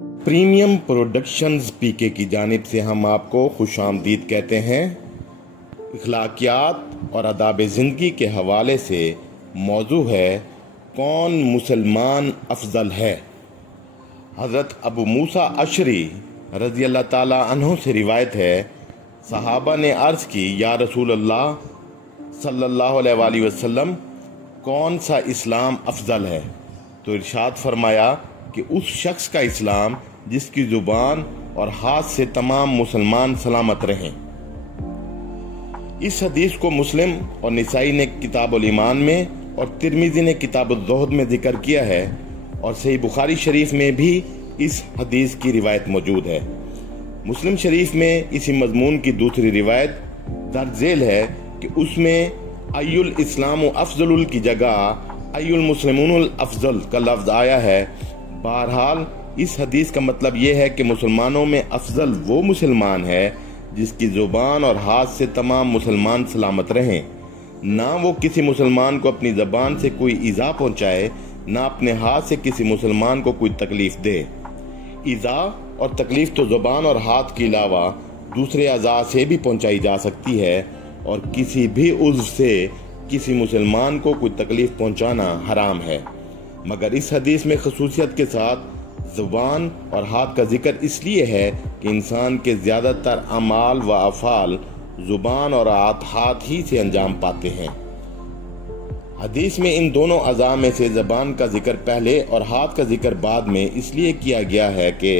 Premium productions पीके की जानिब से हम आपको खुश आमदीद कहते हैं। इखलाकियात और आदाब ज़िंदगी के हवाले से मौजू है कौन मुसलमान अफजल है। हज़रत अबू मूसा अशरी रज़ी अल्लाह ताला अन्हु से रिवायत है, सहाबा ने अर्ज़ की, या रसूल अल्लाह सल्लल्लाहु अलैहि वसल्लम, कौन सा इस्लाम अफजल है? तो इरशाद फरमाया कि उस शख्स का इस्लाम जिसकी ज़ुबान और हाथ से तमाम मुसलमान सलामत रहें। इस हदीस को मुस्लिम और निसाई ने किताबुल ईमान में और तिरमिज़ी ने किताबुल ज़ुहद में जिक्र किया है, और सही बुखारी शरीफ में भी इस हदीस की रिवायत मौजूद है। मुस्लिम शरीफ में इसी मजमून की दूसरी रिवायत दर्ज झेल है कि उसमें अय्युल इस्लाम अफजलुल की जगह अय्युल मुस्लिमूनुल अफजल का लफ्ज आया है। बहरहाल इस हदीस का मतलब यह है कि मुसलमानों में अफजल वो मुसलमान है जिसकी ज़ुबान और हाथ से तमाम मुसलमान सलामत रहें, ना वो किसी मुसलमान को अपनी ज़बान से कोई ईज़ा पहुँचाए, ना अपने हाथ से किसी मुसलमान को कोई तकलीफ दे। ईज़ा और तकलीफ तो ज़ुबान और हाथ के अलावा दूसरे अज़ा से भी पहुँचाई जा सकती है, और किसी भी उज़्व से किसी मुसलमान को कोई तकलीफ पहुँचाना हराम है। मगर इस हदीस में खसूसियत के साथ ज़ुबान और हाथ का जिक्र इसलिए है कि इंसान के ज़्यादातर अमाल व अफ़ाल ज़ुबान और हाथ ही से अंजाम पाते हैं। हदीस में इन दोनों अज़ा में से ज़बान का जिक्र पहले और हाथ का जिक्र बाद में इसलिए किया गया है कि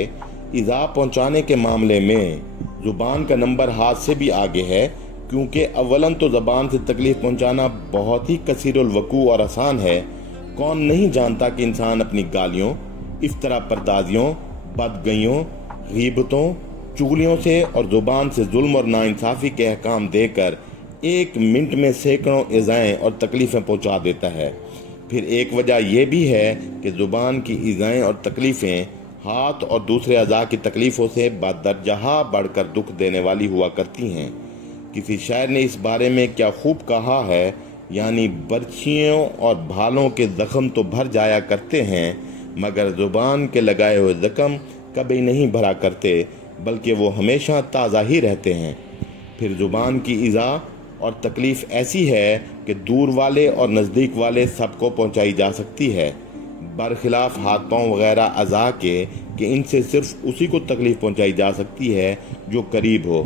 ईज़ा पहुँचाने के मामले में ज़ुबान का नंबर हाथ से भी आगे है, क्योंकि अव्वलन तो ज़बान से तकलीफ पहुँचाना बहुत ही कसीरुल वकू और आसान है। कौन नहीं जानता कि इंसान अपनी गालियों, इफ्तरा परदाजियों, बदगइयों, गीबतों, चुगलियों से और ज़ुबान से जुल्म और नाइंसाफ़ी के अहकाम देकर एक मिनट में सैकड़ों ईज़ाएं और तकलीफ़ें पहुंचा देता है। फिर एक वजह यह भी है कि ज़ुबान की ईज़ाएं और तकलीफ़ें हाथ और दूसरे अज़ा की तकलीफ़ों से बदरजहा बढ़कर दुख देने वाली हुआ करती हैं। किसी शायर ने इस बारे में क्या खूब कहा है, यानी बर्छियों और भालों के जख्म तो भर जाया करते हैं, मगर ज़ुबान के लगाए हुए जख्म कभी नहीं भरा करते, बल्कि वो हमेशा ताज़ा ही रहते हैं। फिर ज़ुबान की ईज़ा और तकलीफ़ ऐसी है कि दूर वाले और नज़दीक वाले सबको पहुंचाई जा सकती है, बरखिलाफ हाथ पाँव वगैरह अज़ा के कि इनसे सिर्फ उसी को तकलीफ़ पहुंचाई जा सकती है जो करीब हो।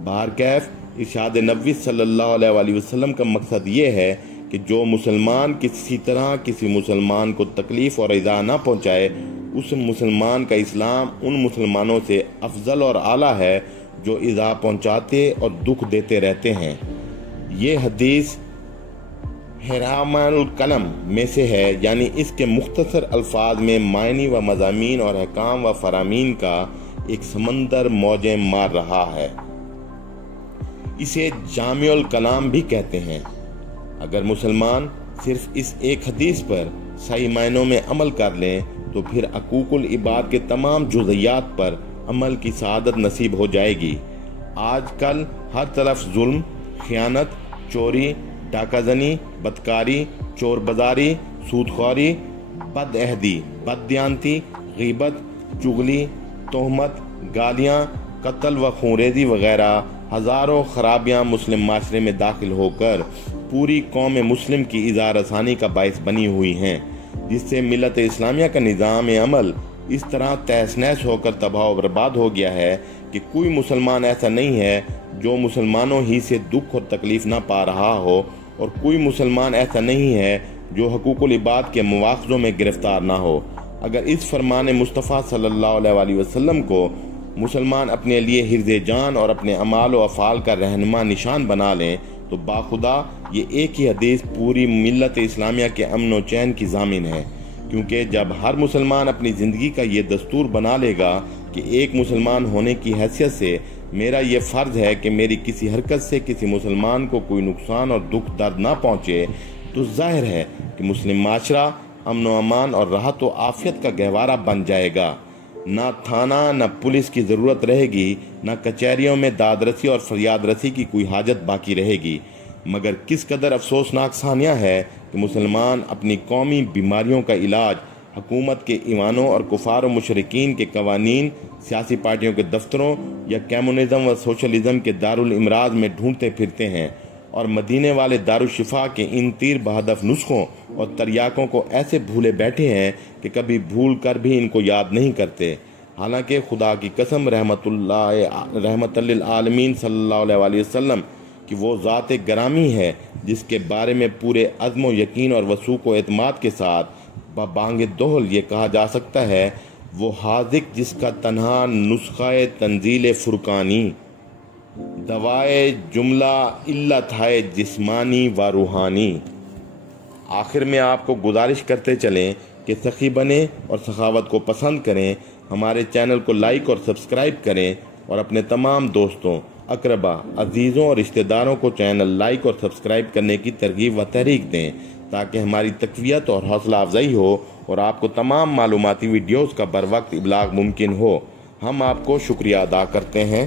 बहरकैफ इरशाद नबी सल्लल्लाहु अलैहि वसल्लम का मकसद ये है कि जो मुसलमान किसी तरह किसी मुसलमान को तकलीफ़ और ईज़ा ना पहुँचाए, उस मुसलमान का इस्लाम उन मुसलमानों से अफजल और आला है जो ईज़ा पहुँचाते और दुख देते रहते हैं। ये हदीस हिरामुल कलम में से है, यानी इसके मुख्तसर अल्फाज में मायनी व मज़ामीन और अहकाम व फरामीन का एक समंदर मौजें मार रहा है। इसे जामिउल कलाम भी कहते हैं। अगर मुसलमान सिर्फ इस एक हदीस पर सही मायनों में अमल कर लें तो फिर अकूकुल इबाद के तमाम जुज़इयात पर अमल की सआदत नसीब हो जाएगी। आजकल हर तरफ जुल्म, खयानत, चोरी, डाकाजनी, बदकारी, चोर बाजारी, सूदखोरी, बदअहदी, बददियानती, गीबत, चुगली, तोहमत, गालियाँ, कत्ल व खूनरेज़ी वगैरह हज़ारों खराबियाँ मुस्लिम माशरे में दाखिल होकर पूरी कौम मुस्लिम की इज़ा रसानी का बाइस बनी हुई हैं, जिससे मिलत इस्लामिया का निज़ाम अमल इस तरह तहस नहस होकर तबाह बर्बाद हो गया है कि कोई मुसलमान ऐसा नहीं है जो मुसलमानों ही से दुख और तकलीफ़ ना पा रहा हो, और कोई मुसलमान ऐसा नहीं है जो हकूकुल इबाद के मवाख़ज़ों में गिरफ्तार ना हो। अगर इस फरमान मुस्तफ़ा सल्लल्लाहु अलैहि वसल्लम को मुसलमान अपने लिए हिर्ज़े जान और अपने अमाल व अफ़ाल का रहनुमा निशान बना लें तो बाखुदा ये एक ही हदीस पूरी मिल्लत इस्लामिया के अमन व चैन की ज़ामिन है, क्योंकि जब हर मुसलमान अपनी ज़िंदगी का ये दस्तूर बना लेगा कि एक मुसलमान होने की हैसियत से मेरा ये फ़र्ज़ है कि मेरी किसी हरकत से किसी मुसलमान को कोई नुकसान और दुख दर्द ना पहुँचे, तो ज़ाहिर है कि मुस्लिम माशरा अमन व अमान और राहत व आफ़ियत का गहवारा बन जाएगा। ना थाना न पुलिस की ज़रूरत रहेगी, न कचहरियों में दादरसी और फरियाद रसी की कोई हाजत बाकी रहेगी। मगर किस कदर अफसोसनाक सानिया है कि मुसलमान अपनी कौमी बीमारियों का इलाज حکومت کے ایوانوں اور کفار و مشرکین کے قوانین سیاسی پارٹیوں کے دفتروں یا کمیونزم و سوشلزم کے دارالامراض میں ڈھونڈتے پھرتے ہیں، اور مدینے والے دارالشفا کے ان تیر بہدف نسخوں اور تریاکوں کو ایسے بھولے بیٹھے ہیں کہ کبھی بھول کر بھی ان کو یاد نہیں کرتے۔ حالانکہ خدا کی قسم رحمت للعالمین صلی اللہ علیہ وسلم کہ وہ ذات گرامی ہے جس کے بارے میں پورے عزم و یقین اور وثوق و اعتماد کے ساتھ بانگ دہل یہ کہا جا سکتا ہے، وہ حاذق جس کا تنہا نسخہ تنزیل فرقانی دوائے جملہ علت ہے جسمانی و روحانی۔ آخر میں آپ کو گزارش کرتے چلیں کہ سخی بنیں اور سخاوت کو پسند کریں، ہمارے چینل کو لائک اور سبسکرائب کریں، اور اپنے تمام دوستوں، اقربا، عزیزوں اور رشتہ داروں کو چینل لائک اور سبسکرائب کرنے کی ترغیب و تحریک دیں تاکہ ہماری تقویت اور حوصلہ افزائی ہو اور آپ کو تمام معلوماتی ویڈیوز کا بر وقت ابلاغ ممکن ہو۔ ہم آپ کو شکریہ ادا کرتے ہیں۔